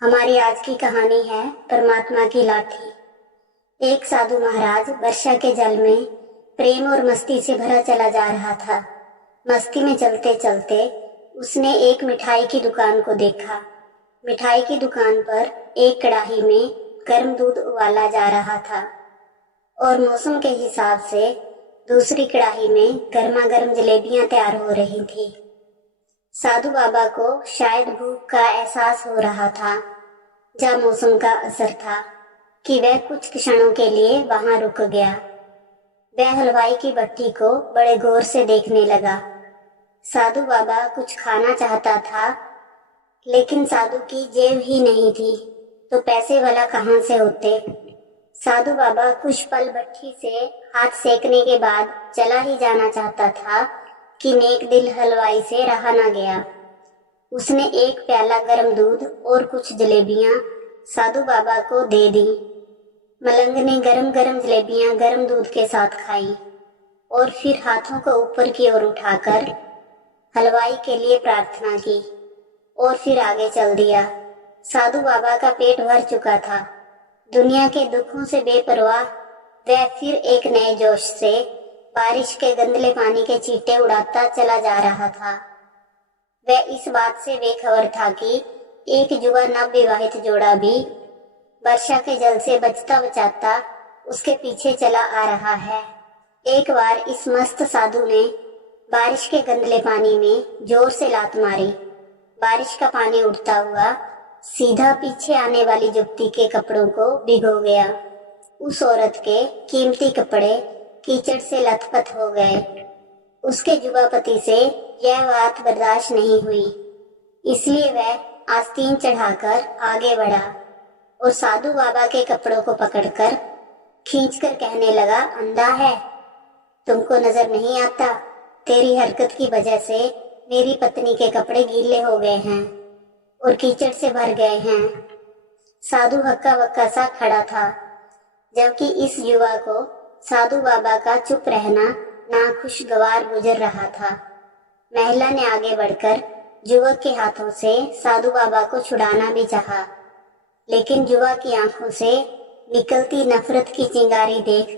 हमारी आज की कहानी है परमात्मा की लाठी। एक साधु महाराज वर्षा के जल में प्रेम और मस्ती से भरा चला जा रहा था। मस्ती में चलते चलते उसने एक मिठाई की दुकान को देखा। मिठाई की दुकान पर एक कड़ाही में गर्म दूध उबाला जा रहा था और मौसम के हिसाब से दूसरी कड़ाही में गर्मा गर्म जलेबियां तैयार हो रही थी। साधु बाबा को शायद भूख का एहसास हो रहा था या मौसम का असर था कि वह कुछ क्षणों के लिए वहां रुक गया। वह हलवाई की भट्टी को बड़े गौर से देखने लगा। साधु बाबा कुछ खाना चाहता था, लेकिन साधु की जेब ही नहीं थी तो पैसे वाला कहां से होते। साधु बाबा कुछ पल भट्टी से हाथ सेकने के बाद चला ही जाना चाहता था कि नेक दिल हलवाई से रहा ना गया। उसने एक प्याला गर्म दूध और कुछ जलेबियां साधु बाबा को दे दी। मलंग ने गरम गरम जलेबियां गर्म दूध के साथ खाई और फिर हाथों को ऊपर की ओर उठाकर हलवाई के लिए प्रार्थना की और फिर आगे चल दिया। साधु बाबा का पेट भर चुका था। दुनिया के दुखों से बेपरवाह वह फिर एक नए जोश से बारिश के गंदले पानी के छींटे उड़ाता चला जा रहा था। वह इस बात से बेखबर था कि एक युवा नवविवाहित जोड़ा भी वर्षा के जल से बचता बचाता उसके पीछे चला आ रहा है। एक बार इस मस्त साधु ने बारिश के गंदले पानी में जोर से लात मारी। बारिश का पानी उड़ता हुआ सीधा पीछे आने वाली युवती के कपड़ों को भिगो गया। उस औरत के कीमती कपड़े कीचड़ से लथपथ हो गए। उसके युवा पति से यह बात बर्दाश्त नहीं हुई, इसलिए वह आस्तीन चढ़ाकर आगे बढ़ा और साधु बाबा के कपड़ों को पकड़कर खींचकर कहने लगा, अंधा है, तुमको नजर नहीं आता? तेरी हरकत की वजह से मेरी पत्नी के कपड़े गीले हो गए हैं और कीचड़ से भर गए हैं। साधु हक्का बक्का सा खड़ा था, जबकि इस युवा को साधु बाबा का चुप रहना नाखुशगवार गुजर रहा था। महिला ने आगे बढ़कर युवक के हाथों से साधु बाबा को छुड़ाना भी चाहा, लेकिन युवा की आंखों से निकलती नफरत की चिंगारी देख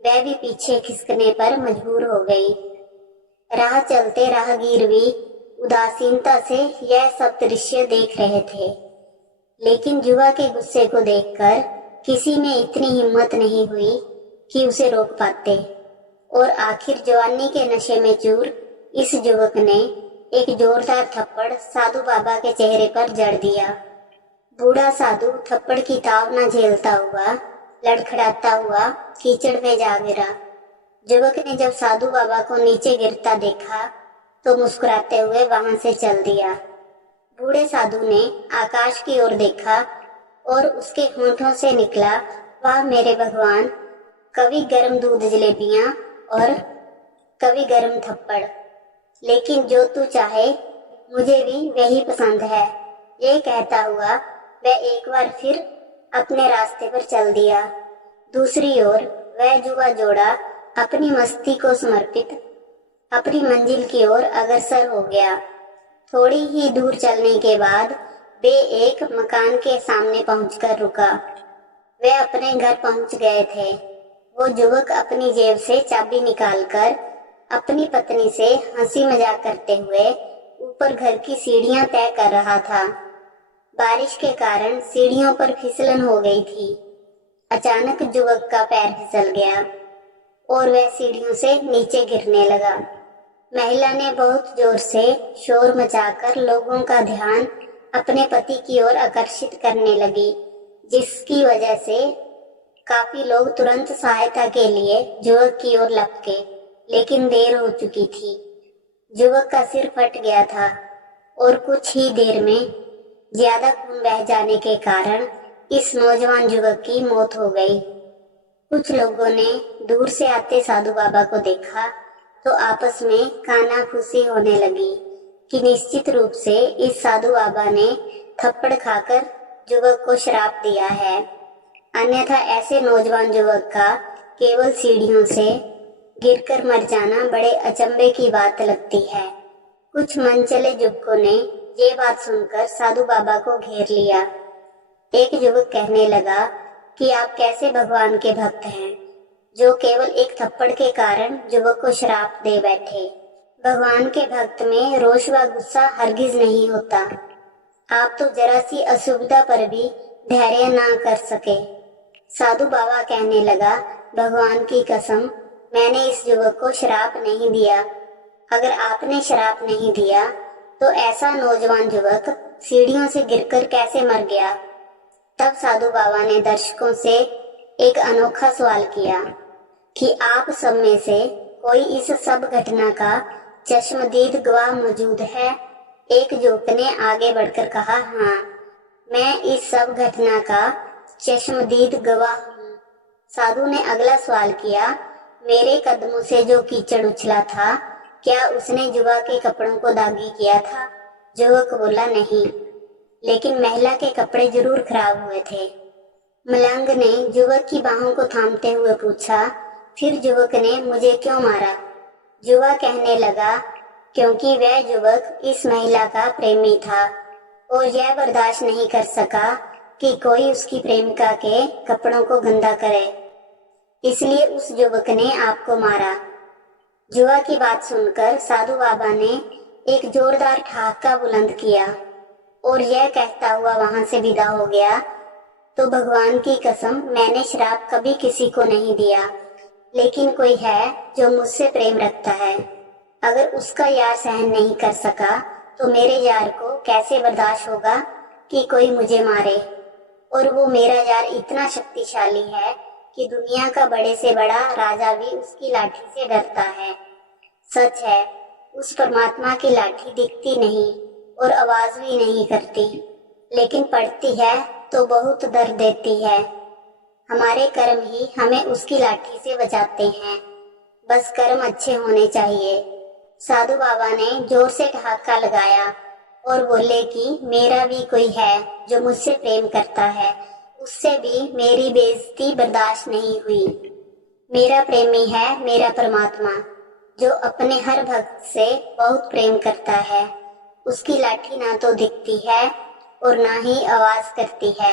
वह भी पीछे खिसकने पर मजबूर हो गई। राह चलते राहगीर भी उदासीनता से यह सब दृश्य देख रहे थे, लेकिन युवा के गुस्से को देखकर किसी में इतनी हिम्मत नहीं हुई कि उसे रोक पाते और आखिर जवानी के नशे में चूर इस युवक ने एक जोरदार थप्पड़ साधु बाबा के चेहरे पर जड़ दिया। बूढ़ा साधु थप्पड़ की ताव न झेलता हुआ लड़खड़ाता हुआ कीचड़ में जा गिरा। युवक ने जब साधु बाबा को नीचे गिरता देखा तो मुस्कुराते हुए वहां से चल दिया। बूढ़े साधु ने आकाश की ओर देखा और उसके होंठों से निकला, वाह मेरे भगवान, कभी गर्म दूध जलेबियां और कभी गर्म थप्पड़, लेकिन जो तू चाहे मुझे भी वही पसंद है। ये कहता हुआ वह एक बार फिर अपने रास्ते पर चल दिया। दूसरी ओर वह युवा जोड़ा अपनी मस्ती को समर्पित अपनी मंजिल की ओर अग्रसर हो गया। थोड़ी ही दूर चलने के बाद वे एक मकान के सामने पहुंचकर रुका। वे अपने घर पहुंच गए थे। वो युवक अपनी जेब से चाबी निकालकर अपनी पत्नी से हंसी मजाक करते हुए ऊपर घर की सीढ़ियां तय कर रहा था। बारिश के कारण सीढ़ियों पर फिसलन हो गई थी। अचानक युवक का पैर फिसल गया और वह सीढ़ियों से नीचे गिरने लगा। महिला ने बहुत जोर से शोर मचाकर लोगों का ध्यान अपने पति की ओर आकर्षित करने लगी, जिसकी वजह से काफी लोग तुरंत सहायता के लिए युवक की ओर लपके, लेकिन देर हो चुकी थी। युवक का सिर फट गया था और कुछ ही देर में ज्यादा खून बह जाने के कारण इस नौजवान युवक की मौत हो गई। कुछ लोगों ने दूर से आते साधु बाबा को देखा तो आपस में कानाफूसी होने लगी कि निश्चित रूप से इस साधु बाबा ने थप्पड़ खाकर युवक को श्राप दिया है, अन्यथा ऐसे नौजवान युवक का केवल सीढ़ियों से गिरकर मर जाना बड़े अचंभे की बात लगती है। कुछ मनचले युवकों ने ये बात सुनकर साधु बाबा को घेर लिया एक युवक कहने लगा कि आप कैसे भगवान के भक्त हैं, जो केवल एक थप्पड़ के कारण युवक को श्राप दे बैठे। भगवान के भक्त में रोष व गुस्सा हरगिज नहीं होता। आप तो जरा सी असुविधा पर भी धैर्य ना कर सके। साधु बाबा कहने लगा, भगवान की कसम, मैंने इस युवक को श्राप नहीं दिया। अगर आपने श्राप नहीं दिया तो ऐसा नौजवान युवक सीढ़ियों से गिरकर कैसे मर गया। तब साधु बाबा ने दर्शकों से एक अनोखा सवाल किया कि आप सब में से कोई इस सब घटना का चश्मदीद गवाह मौजूद है। एक युवक ने आगे बढ़कर कहा, हाँ, मैं इस सब घटना का चश्मदीद गवाह हूँ। साधु ने अगला सवाल किया, मेरे कदमों से जो कीचड़ उछला था, क्या उसने युवा के कपड़ों को दागी किया था। युवक बोला, नहीं, लेकिन महिला के कपड़े जरूर खराब हुए थे। मलंग ने युवक की बाहों को थामते हुए पूछा, फिर युवक ने मुझे क्यों मारा। युवा कहने लगा, क्योंकि वह युवक इस महिला का प्रेमी था और यह बर्दाश्त नहीं कर सका कि कोई उसकी प्रेमिका के कपड़ों को गंदा करे, इसलिए उस युवक ने आपको मारा। युवा की बात सुनकर साधु बाबा ने एक जोरदार ठहाका बुलंद किया और यह कहता हुआ वहां से विदा हो गया, तो भगवान की कसम, मैंने श्राप कभी किसी को नहीं दिया, लेकिन कोई है जो मुझसे प्रेम रखता है। अगर उसका यार सहन नहीं कर सका तो मेरे यार को कैसे बर्दाश्त होगा कि कोई मुझे मारे। और वो मेरा यार इतना शक्तिशाली है कि दुनिया का बड़े से बड़ा राजा भी उसकी लाठी से डरता है। सच है, उस परमात्मा की लाठी दिखती नहीं और आवाज भी नहीं करती, लेकिन पड़ती है तो बहुत दर्द देती है। हमारे कर्म ही हमें उसकी लाठी से बचाते हैं, बस कर्म अच्छे होने चाहिए। साधु बाबा ने जोर से ठहाका लगाया और बोले कि मेरा भी कोई है जो मुझसे प्रेम करता है, उससे भी मेरी बेइज्जती बर्दाश्त नहीं हुई। मेरा प्रेमी है मेरा परमात्मा, जो अपने हर भक्त से बहुत प्रेम करता है। उसकी लाठी ना तो दिखती है और ना ही आवाज करती है,